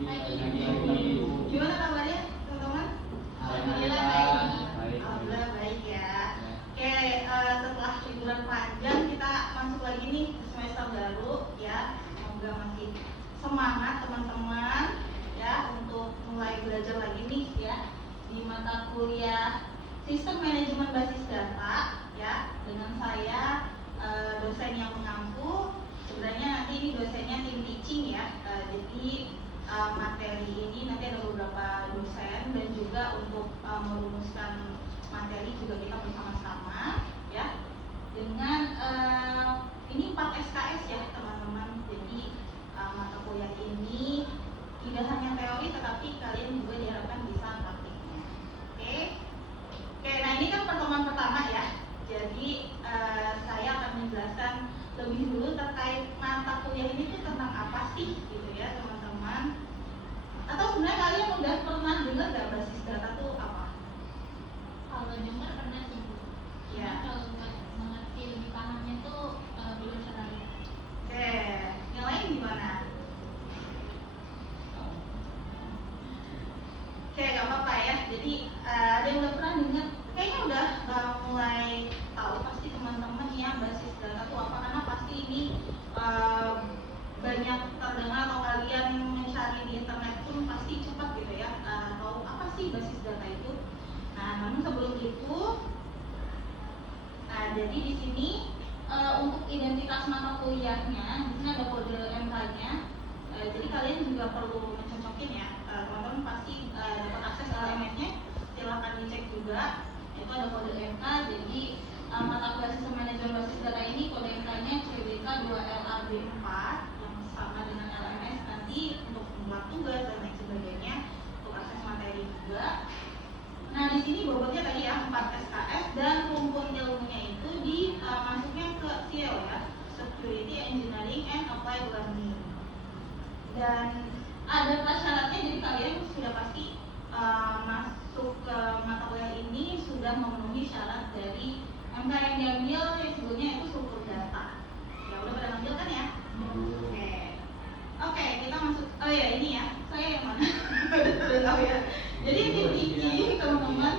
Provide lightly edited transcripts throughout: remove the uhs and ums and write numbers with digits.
Gimana kabarnya teman-teman? Alhamdulillah baik. Alhamdulillah baik ya. Oke, setelah liburan panjang kita masuk lagi nih ke semester baru ya. Semoga masih semangat teman-teman ya untuk mulai belajar lagi nih ya di mata kuliah Sistem Manajemen Basis Data ya dengan saya dosen yang mengampu. Sebenarnya nanti ini dosennya tim teaching ya. Jadi materi ini nanti ada beberapa dosen dan juga untuk merumuskan materi juga kita bersama-sama ya dengan ini 4 SKS ya teman-teman. Jadi mata kuliah ini tidak hanya teori tetapi kalian juga diharapkan bisa praktiknya. Oke, nah ini kan pertemuan pertama ya. Jadi saya akan menjelaskan lebih dulu terkait mata kuliah ini tuh tentang apa sih gitu ya teman-teman. Atau sebenarnya kalian udah pernah dengar nggak basis data tuh apa? Kalau dengar pernah sih Bu. Ya. Kalau mengerti lebih pahamnya tuh belum terlalu. Oke, yang lain gimana? Oke, gak apa-apa ya. Jadi ada yang udah pernah dengar? Kayaknya udah mulai tahu pasti teman-teman ya basis data itu apa, karena pasti ini banyak terdengar atau kalian mencari di internet pun pasti cepat gitu ya tahu apa sih basis data itu. Nah, namun sebelum itu, nah jadi di sini untuk identitas mata kuliahnya, di sini ada kode MK-nya. Jadi kalian juga perlu mencocokin ya, teman-teman pasti dapat akses LMS-nya, silahkan dicek juga. Itu ada kode MK. Jadi mata kuliah Sistem Manajemen Basis Data ini kode MK-nya CBK 2LAB4 yang sama dengan LMS. Nanti untuk membuat tugas dan lain sebagainya, untuk akses materi juga. Nah, di sini bobotnya tadi ya 4 SKS dan rumpun ilmunya itu masuknya ke SEAL ya, Security Engineering and Applied Learning. Dan ada prasyaratnya, jadi kalian sudah pasti masuk ke mata kuliah ini sudah memenuhi syarat dari MK yang diambil yang sebelumnya itu struktur data. Ya udah pada ngambil kan ya? Oke, kita masuk. Oh ya ini ya, saya yang mana? Udah tahu ya. Jadi tim teaching teman-teman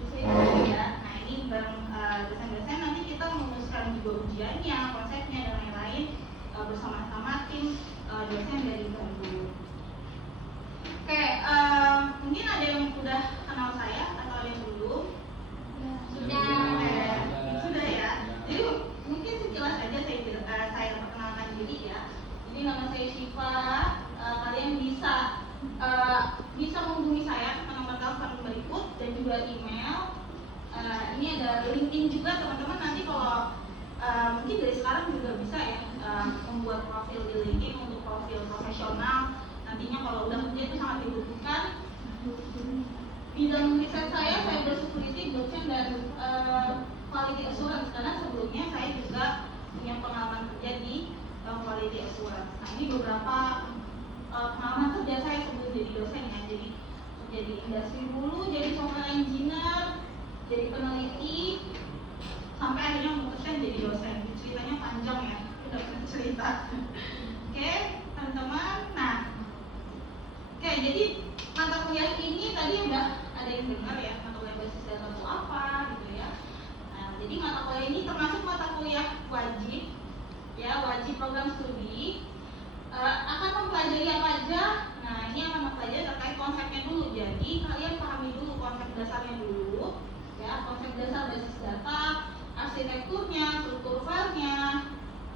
di sini ya. Nah ini bareng dosen-dosen, nanti kita merumuskan juga ujiannya, konsepnya dan lain-lain bersama-sama tim dosen dari Bandung. Oke, mungkin ada yang udah kenal saya atau ada yang belum? Sudah ya. Jadi mungkin sekilas aja saya perkenalkan diri ya. Jadi nama saya Syifa. Kalian bisa menghubungi saya ke nomor telepon berikut dan juga email. Ini ada LinkedIn juga teman-teman. Nanti kalau mungkin dari sekarang juga bisa ya membuat profil di LinkedIn untuk profil profesional. Nantinya kalau udah kerja itu sangat dibutuhkan. Bidang riset saya cyber security, blockchain dan quality assurance, karena sebelumnya saya juga punya pengalaman kerja di quality assurance. Nah ini beberapa pengalaman kerja saya sebelum jadi dosen ya. Jadi jadi industri dulu, jadi software engineer, jadi peneliti, sampai akhirnya memutuskan jadi dosen. Ceritanya panjang ya, udah cerita. Oke, teman-teman. Nah, oke, jadi mata kuliah ini tadi udah ada yang dengar ya, mata kuliah basis data itu apa gitu ya. Nah, jadi mata kuliah ini termasuk mata kuliah wajib ya, wajib program studi. Akan mempelajari apa aja? Nah, ini akan mempelajari terkait konsepnya dulu. Jadi kalian pahami dulu konsep dasarnya dulu ya, konsep dasar basis data, arsitekturnya, struktur filenya,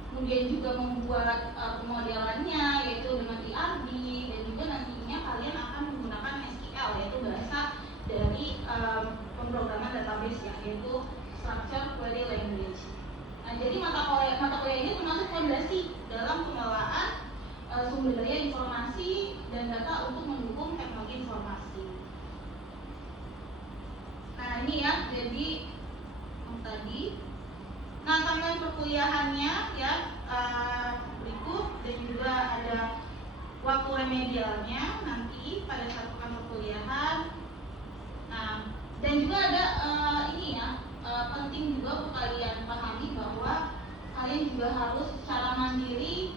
kemudian juga membuat pemodelannya yaitu dengan ERB, dan juga nantinya kalian akan menggunakan SQL yaitu bahasa dari pemrograman database ya, yaitu Structured Query Language. Nah, jadi mata kuliah ini termasuk fondasi dalam pengelolaan sumber daya informasi dan data untuk mendukung teknologi informasi. Nah ini ya, jadi tadi. Nah timeline perkuliahannya ya berikut, dan juga ada waktu remedialnya nanti pada saat pekan perkuliahan. Nah dan juga ada ini ya, penting juga untuk kalian pahami bahwa kalian juga harus secara mandiri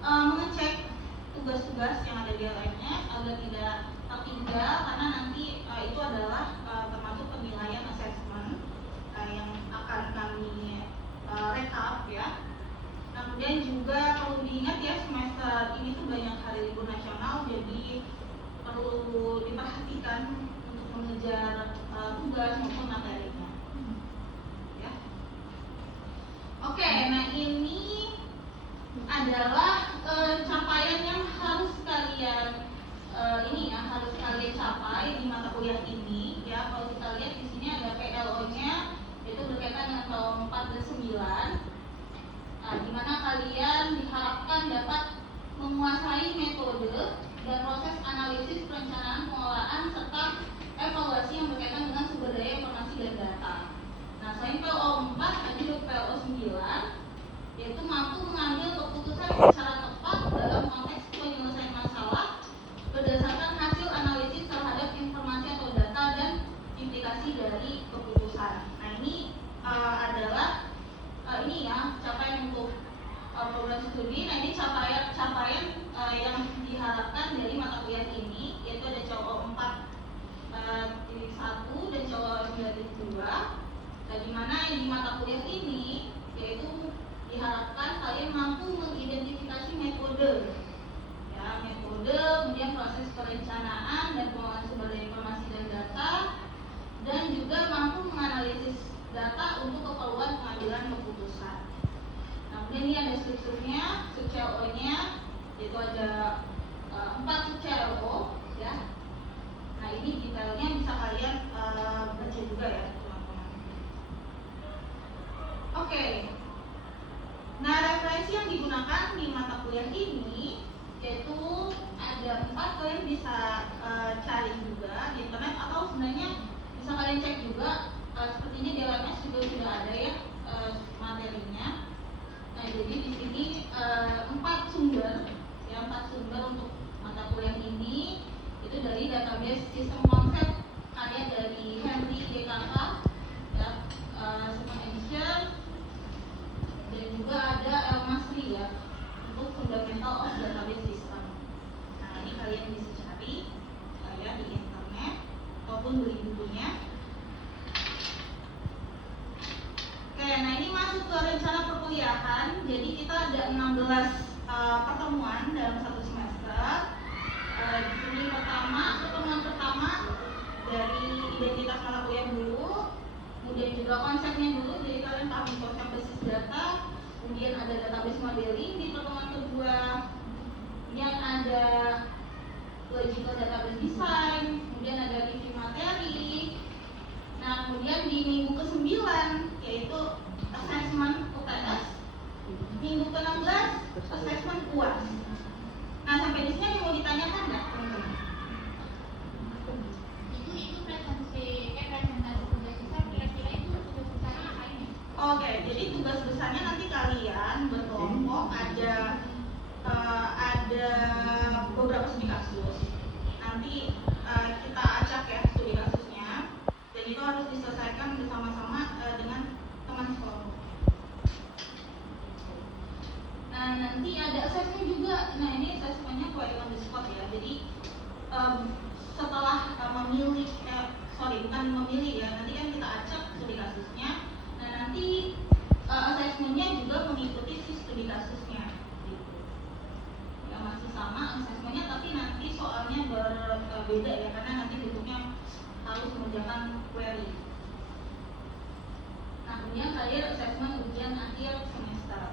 mengecek tugas-tugas yang ada di media lainnya agar tidak tertinggal, karena nanti itu adalah termasuk penilaian assessment yang akan kami rekap ya. Nah, kemudian juga perlu diingat ya, semester ini tuh banyak hari libur nasional, jadi perlu diperhatikan untuk mengejar tugas maupun materinya. Ya. Oke, nah ini adalah capaian yang harus kalian harus kalian capai di mata kuliah ini ya. Kalau kita lihat di sini ada PLO-nya, itu berkaitan dengan PLO 4 dan 9. Di mana kalian diharapkan dapat menguasai metode dan proses analisis perencanaan pengelolaan serta evaluasi yang berkaitan dengan sumber daya informasi dan data. Nah, selain PLO 4 ada juga PLO 9, yaitu mampu mengambil keputusan secara tepat dalam konteks penyelesaian masalah berdasarkan hasil analisis terhadap informasi atau data dan implikasi dari keputusan. Nah, ini adalah ini ya capaian untuk program studi. Nah, ini capaian yang diharapkan dari mata kuliah ini, yaitu ada COO 4.1 dan COO 9.2. Nah, di mana di mata kuliah ini yaitu diharapkan kalian mampu mengidentifikasi metode, ya, metode, kemudian proses perencanaan dan pengelolaan sumber daya informasi dan data, dan juga mampu menganalisis data untuk keperluan pengambilan keputusan. Nah, kemudian ini ada strukturnya, sub CLO-nya, yaitu ada 4 sub CLO, ya. Nah, ini detailnya bisa kalian baca juga ya, teman-teman. Oke. Nah, referensi yang digunakan di mata kuliah ini yaitu ada 4, kalian bisa cari juga di internet atau sebenarnya bisa kalian cek juga. Sepertinya di LMS juga sudah ada ya materinya. Nah, jadi di sini 4 sumber ya, 4 sumber untuk mata kuliah ini itu dari database sistem konsep karya dari Henry DKK ya, Simon Edition, dan juga ada El Masri ya untuk Fundamental of Database System. Nah, ini kalian bisa cari ya di internet ataupun beli bukunya. Oke, nah ini masuk ke rencana perkuliahan. Jadi kita ada 16 pertemuan dalam satu semester. Di sini pertemuan pertama dari identitas mata kuliah dulu, kemudian juga konsepnya dulu, jadi kalian pahami konsep basis data. Kemudian ada database modeling di pertemuan kedua, kemudian ada logical database design, kemudian ada review materi. Nah, kemudian di minggu ke-9 yaitu assessment UTS, minggu ke-16 assessment UAS. Nah, sampai di sini ada yang mau ditanyakan nggak, teman-teman? Itu presentasi tugas besar, kira-kira itu tugas besarnya ngapain ya? Oke, jadi tugas besarnya nanti kalian berkelompok ada beberapa studi kasus. Nanti kita acak ya studi kasusnya, dan itu harus diselesaikan bersama-sama dengan teman sekelompok. Nah, nanti ada assessment juga. Nah, ini assessmentnya quite on the spot ya. Jadi setelah bukan memilih ya, nanti kan kita acak studi kasusnya. Nah, nanti assessmentnya juga mengikuti si studi kasusnya gitu. Ya, masih sama assessmentnya, tapi nanti soalnya berbeda ya, karena nanti bentuknya harus mengerjakan query. Nah, kemudian career assessment ujian akhir semester.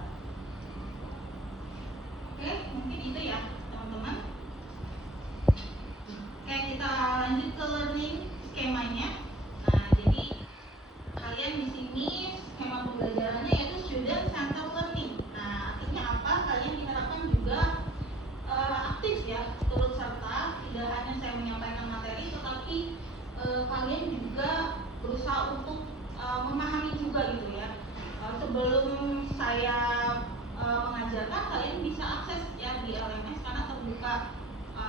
Oke, mungkin itu ya teman-teman. Oke, kita lanjut ke learning skemanya. Nah, jadi kalian di sini skema pembelajarannya yaitu student center learning. Nah, artinya apa? Kalian diharapkan juga aktif ya, turut serta. Tidak hanya saya menyampaikan materi, tetapi kalian juga berusaha untuk memahami juga gitu ya. Sebelum saya mengajarkan, kalian bisa akses ya di LMS karena terbuka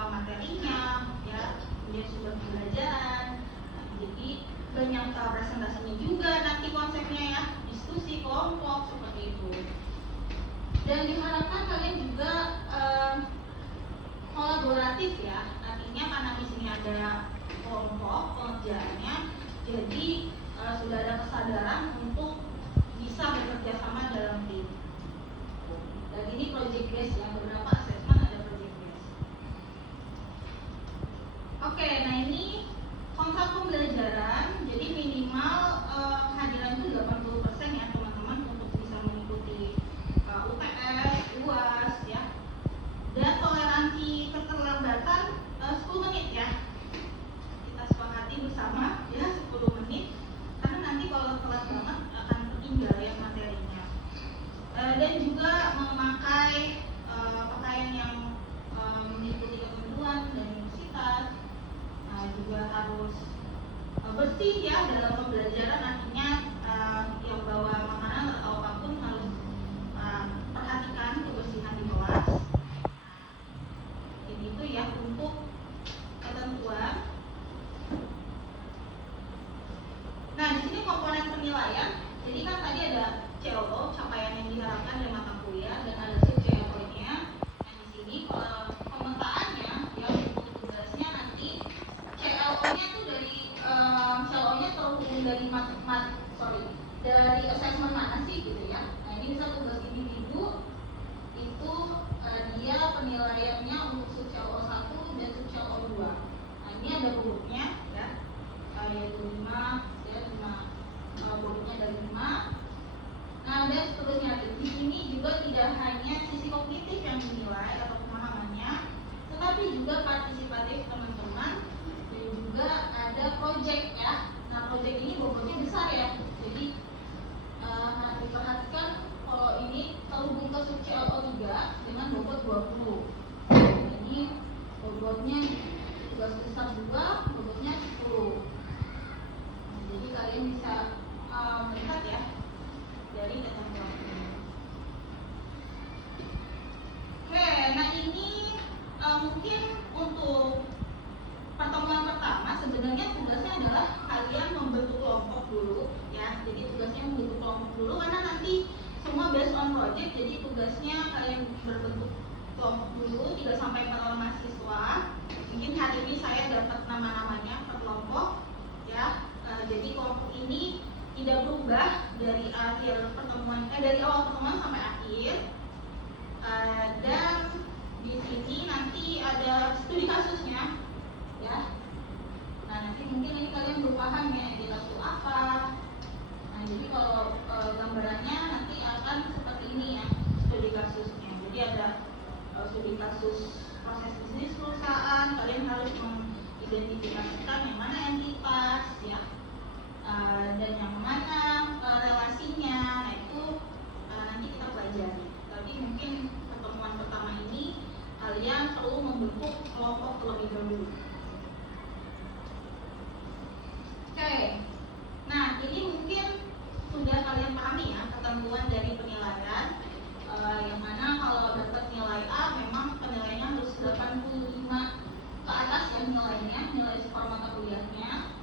materinya ya, kemudian sumber pembelajaran. Nah, jadi banyak presentasinya juga nanti konsepnya ya, diskusi kelompok seperti itu. Dan diharapkan kalian juga kolaboratif bersih ya dalam pembelajaran, artinya yang bawa makanan atau apapun harus perhatikan kebersihan di kelas. Jadi itu ya untuk ketentuan. Nah, di sini komponen penilaian. Jadi kan tadi ada COO, capaian yang diharapkan dari mata kuliah, dan ada COO-nya. Nah, di sini kalau pemetaannya ya untuk tugasnya nanti COO-nya tuh dari COO-nya terhubung dari dari assessment mana sih gitu ya. Nah, ini bisa tugas individu itu dia penilaiannya untuk sub COO 1 dan sub COO 2. Nah, ini ada hurufnya ya, yaitu 5 ya, 5 hurufnya dari 5. Nah, dan seterusnya. Di sini juga tidak hanya sisi kognitif yang dinilai atau pemahamannya, tetapi juga partisipatif teman-teman, dan juga ada project ya. Nah, project ini bobotnya besar ya. Jadi harus diperhatikan kalau ini terhubung ke sub COO 3 dengan bobot 20. Ini bobotnya tugas besar 2, bobotnya 10. Nah, jadi kalian bisa melihat ya dari ketentuan ini. Oke, nah ini mungkin untuk pertemuan pertama sebenarnya tugasnya adalah kalian membentuk kelompok dulu ya. Jadi tugasnya membentuk kelompok dulu karena nanti semua based on project. Jadi tugasnya kalian berbentuk kelompok dulu 3 sampai 4 orang mahasiswa. Mungkin hari ini saya dapat nama-namanya per kelompok ya. Jadi kelompok ini tidak berubah dari akhir pertemuan dari awal pertemuan sampai akhir. Dan di sini nanti ada studi kasusnya ya. Nah, nanti mungkin ini kalian belum paham ya entitas itu apa. Nah, jadi kalau gambarannya nanti akan seperti ini ya studi kasusnya. Jadi ada studi kasus proses bisnis perusahaan, kalian harus mengidentifikasikan yang mana entitas ya, dan yang mana relasinya. Nah, itu nanti kita pelajari. Tapi mungkin pertemuan pertama ini kalian perlu membentuk kelompok terlebih dahulu. Oke, nah ini mungkin sudah kalian pahami ya ketentuan dari penilaian, yang mana kalau dapat nilai A memang penilaiannya harus 85 ke atas ya nilainya, nilai skor mata kuliahnya.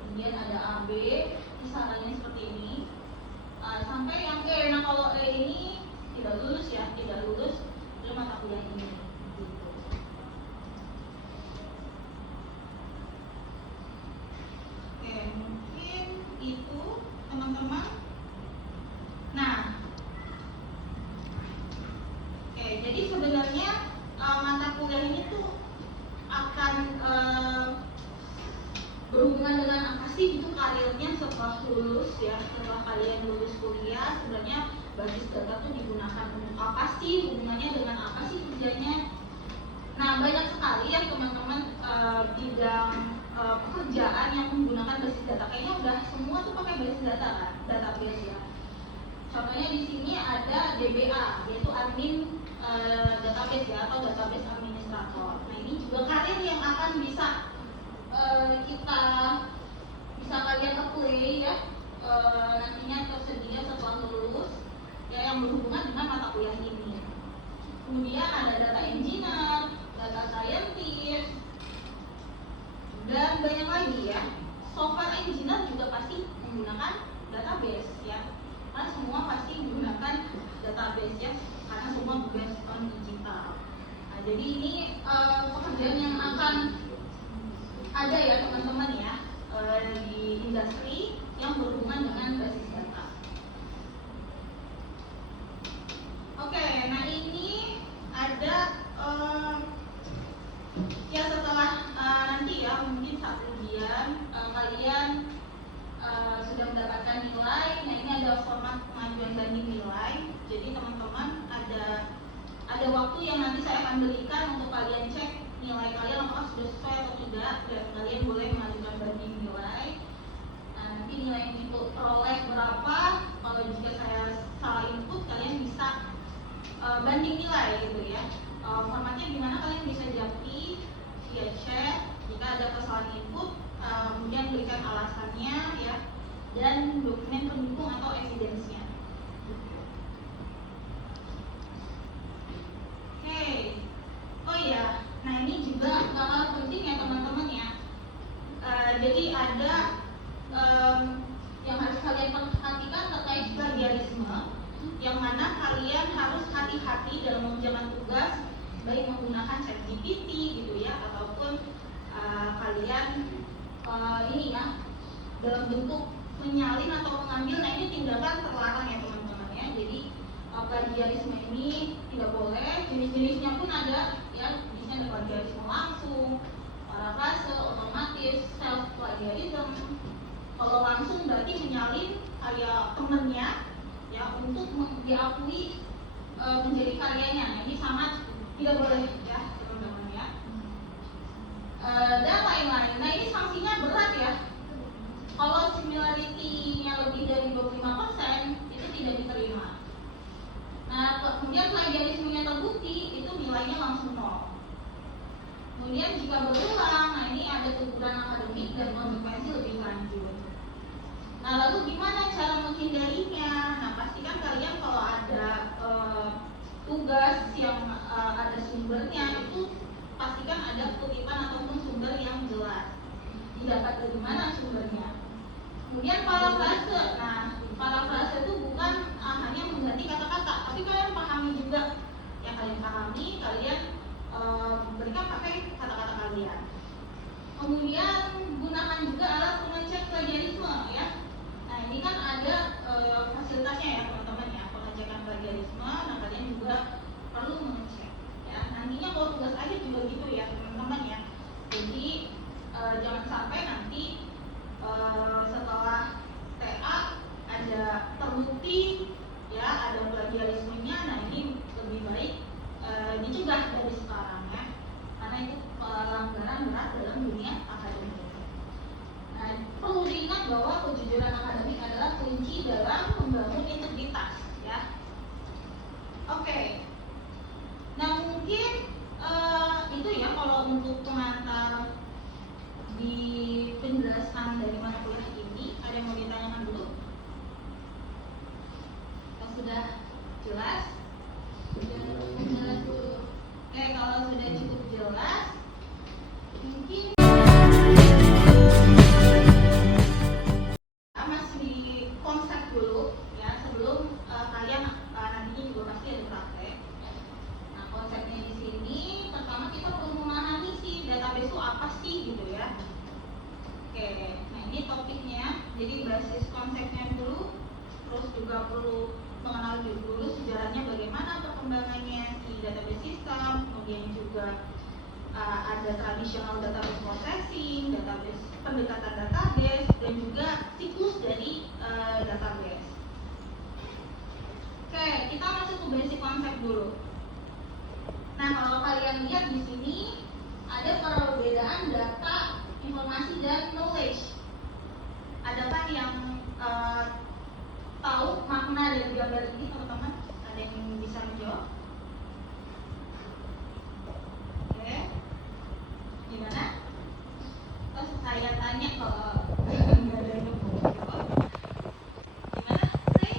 Kemudian ada A, B, kisarannya seperti ini, sampai yang E. Nah, kalau E ini tidak lulus ya, tidak lulus dari mata kuliah ini. Gitu. Oke, mungkin itu teman-teman. Nah, oke, jadi sebenarnya mata kuliah ini tuh akan berhubungan dengan apa sih itu karirnya setelah lulus ya, setelah kalian lulus kuliah. Sebenarnya basis data tuh digunakan untuk apa sih, hubungannya dengan apa sih kerjanya. Nah, banyak sekali ya teman-teman bidang pekerjaan yang menggunakan basis data. Kayaknya udah semua tuh pakai basis data kan, database ya. Contohnya di sini ada DBA, yaitu admin database ya, atau database administrator. Nah, ini juga karir yang akan bisa kalian apply ya, nantinya tersedia setelah lulus ya, yang berhubungan dengan mata kuliah ini. Kemudian ada data engineer, data scientist, dan banyak lagi ya. Software engineer juga pasti menggunakan database ya, karena semua pasti menggunakan database ya, karena semua based on digital. Nah, jadi ini pekerjaan yang akan ada ya teman-teman ya, di industri yang berhubungan dengan basis data. Oke, nah ini ada ya setelah nanti ya mungkin saat ujian kalian sudah mendapatkan nilai. Nah, ini ada format pengajuan banding nilai. Jadi teman-teman ada waktu yang nanti saya akan berikan untuk kalian cek nilai kalian apakah sudah sesuai atau tidak, dan kalian boleh mengajukan banding nilai. Nah, nanti nilai yang diperoleh berapa, kalau jika saya salah input kalian bisa banding nilai gitu ya. Formatnya gimana, kalian bisa japri via chat jika ada kesalahan input, kemudian berikan alasannya. dan dokumen pendukung atau evidence-nya. Oke, oh iya, nah ini juga bakal penting ya teman-teman ya. Jadi ada yang harus kalian perhatikan terkait plagiarisme, yang mana kalian harus hati-hati dalam mengerjakan tugas, baik menggunakan ChatGPT gitu ya, ataupun kalian ini ya dalam bentuk menyalin atau mengambil. Nah ini tindakan terlarang ya teman-teman ya. Jadi plagiarisme ini tidak boleh. Jenis-jenisnya pun ada ya. Jenisnya ada plagiarisme langsung, parafrase, otomatis, self plagiarism. Kalau langsung berarti menyalin karya temennya ya untuk diakui menjadi karyanya. Nah ini sangat tidak boleh ya teman-teman ya. Dan lain-lain. Nah ini sanksinya berat ya. Kalau similarity-nya lebih dari 25% itu tidak diterima. Nah kemudian plagiarismenya terbukti itu nilainya langsung 0. Kemudian jika berulang, nah ini ada teguran akademik dan konsekuensi lebih lanjut. Nah lalu gimana cara menghindarinya? Nah pastikan kalian kalau ada tugas yang ada sumbernya itu pastikan ada kutipan ataupun sumber yang jelas. Didapat dari mana sumbernya? Kemudian parafrase. Nah parafrase itu bukan hanya mengganti kata-kata, tapi kalian pahami juga. Yang kalian pahami, kalian berikan pakai kata-kata kalian. Kemudian gunakan juga alat pengecek plagiarisme ya. Nah ini kan ada fasilitasnya ya teman-teman ya, pengecekan plagiarisme. Nah kalian juga perlu mengecek ya. Nantinya kalau tugas akhir juga gitu ya teman-teman ya. Jadi jangan sampai nanti setelah TA ada terbukti ya ada plagiarismenya. Nah ini lebih baik dicegah dari sekarang ya, karena itu pelanggaran berat dalam dunia akademik. Nah, perlu diingat bahwa kejujuran akademik adalah kunci dalam membangun integritas ya. Oke. Nah mungkin itu ya kalau untuk pengantar di penjelasan dari mata kuliah ini. Ada yang mau ditanyakan dulu? Kalau sudah jelas? Jelas dulu. Oke, kalau sudah cukup jelas, mungkin masih di konsep dulu ya sebelum kalian nantinya juga pasti ada praktek. Nah konsepnya di sini pertama kita perlu memahami sih database itu apa sih gitu ya. Oke, nah ini topiknya. Jadi basis konsepnya dulu, terus juga perlu mengenal dulu sejarahnya bagaimana perkembangannya si database system, kemudian juga ada traditional database processing, database pendekatan database, dan juga siklus dari database. Oke, kita masuk ke basic konsep dulu. Nah, kalau kalian lihat di sini ada perbedaan data, informasi, dan knowledge. Adakah yang tahu makna dari gambar ini teman-teman? Ada yang bisa menjawab? Oke, gimana? Terus saya tanya kalau nggak ada yang mau jawab. Gimana? Ray?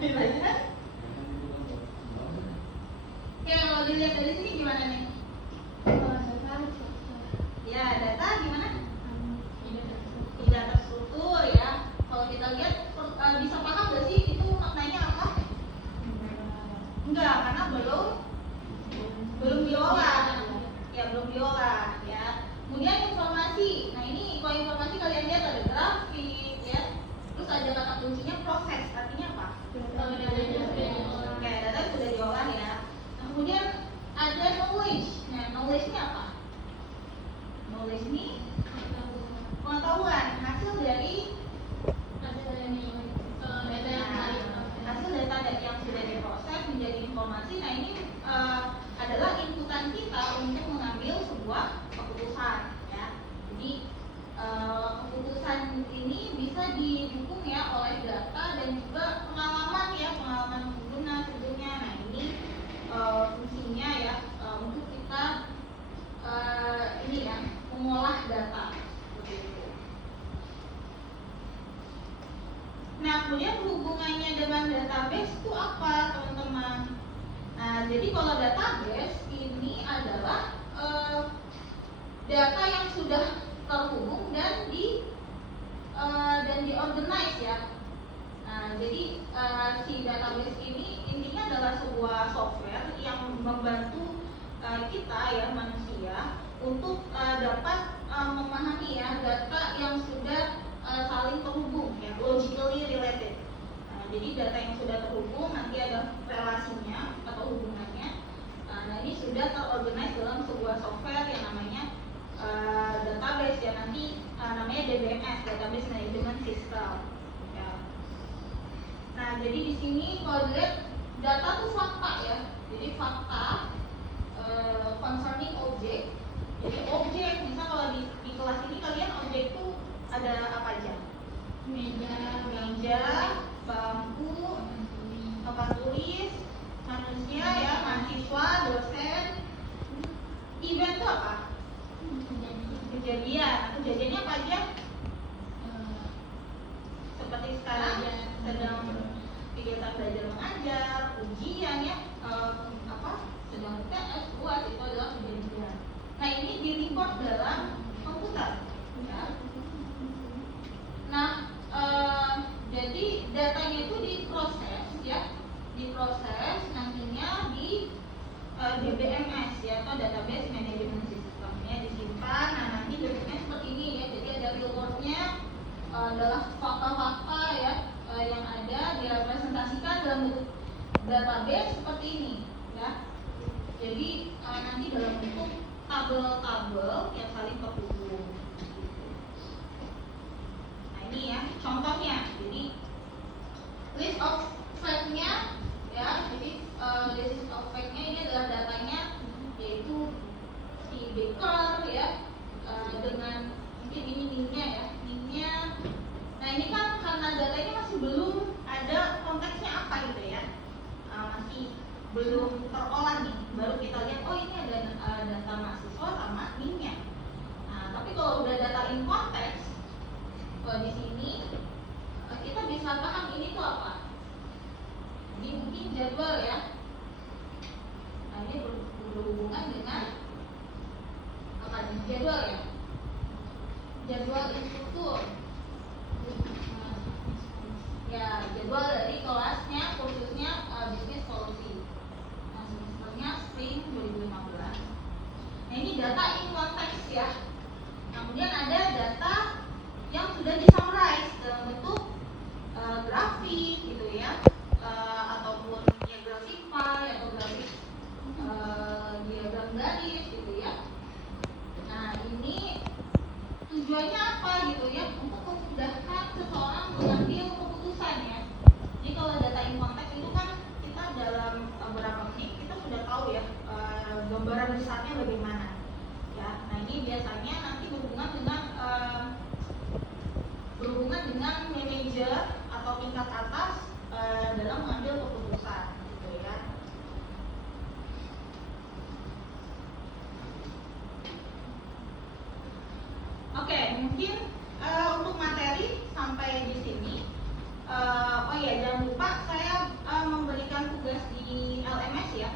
Gimana? Oke, kalau dilihat dari sini gimana nih? Ya, data gimana? Tidak terstruktur ya. Kalau kita lihat bisa paham nggak sih itu maknanya apa? Enggak, karena belum diolah. Ya, belum diolah ya. Kemudian informasi. Nah, ini kalau informasi kalian lihat ada grafik ya. Terus ada kata kuncinya proses. Artinya apa? Oke, data sudah diolah ya. Nah, kemudian ada knowledge. Nah, knowledge-nya apa? Knowledge ini pengetahuan hasil dari hasil data yang sudah diproses menjadi informasi. Nah ini adalah inputan kita untuk mengambil sebuah keputusan ya. Jadi keputusan ini bisa didukung ya oleh data dan juga pengalaman ya, pengalaman pengguna tentunya. Nah ini fungsinya ya untuk kita ini ya mengolah data seperti itu. database itu apa, teman-teman? Nah, jadi kalau database ini adalah data yang sudah terhubung dan diorganize ya. Nah, jadi si database ini intinya adalah sebuah software yang membantu kita ya, manusia, untuk dapat memahami ya data yang sudah saling terhubung ya, logically related. Jadi data yang sudah terhubung nanti ada relasinya atau hubungannya. Nah, ini sudah terorganize dalam sebuah software yang namanya database ya, nanti namanya DBMS, Database Management System. Ya. Nah, jadi di sini kalau dilihat data itu fakta ya. Jadi fakta concerning object. Jadi objek, misal kalau di kelas ini kalian objek itu ada apa aja? Meja, bangku, papan tulis, manusia ya, mahasiswa, dosen. Event itu apa? Kejadiannya apa aja? Seperti sekarang sedang kegiatan belajar mengajar, ujian ya, sedang UTS, UAS, itu adalah kejadian. Nah, ini di report dalam komputer ya. Nah, jadi datanya itu diproses ya, nantinya di DBMS ya, atau Database Management System ya, disimpan. Nah, nanti bentuknya seperti ini ya, jadi ada rewardnya adalah fakta-fakta ya yang ada direpresentasikan dalam bentuk database seperti ini ya. Jadi nanti dalam bentuk tabel-tabel yang saling terhubung. Nah, ini ya contohnya. Jadi list of fact-nya ya, jadi list of fact-nya ini adalah datanya, yaitu si Baker ya, dengan mungkin ini min-nya ya, min-nya. Nah, ini kan karena datanya masih belum ada konteksnya apa gitu ya, masih belum terolah nih, baru kita lihat oh ini ada data mahasiswa sama min-nya. Nah, tapi kalau udah data in konteks, kalau di sini kita bisa paham ini tuh apa. Ini mungkin jadwal ya. Nah, ini berhubungan dengan apa nih? Jadwal ya. Jadwal instruktur. Ya, jadwal dari kelasnya, kursusnya bisnis solusi. Nah, semesternya spring 2015. Nah, ini data in konteks ya. Kemudian ada data yang sudah disummarize dalam bentuk grafik gitu ya, ataupun ya grafik pie atau grafik diagram garis gitu ya. Nah, ini tujuannya apa gitu ya, untuk memudahkan seseorang mengambil keputusan ya. Jadi kalau data in konteks itu kan kita dalam beberapa menit kita sudah tahu ya gambaran besarnya bagaimana ya. Nah, ini biasanya nanti berhubungan dengan manajer atau tingkat atas dalam mengambil keputusan gitu ya. Oke, mungkin untuk materi sampai di sini. Oh ya, jangan lupa saya memberikan tugas di LMS ya.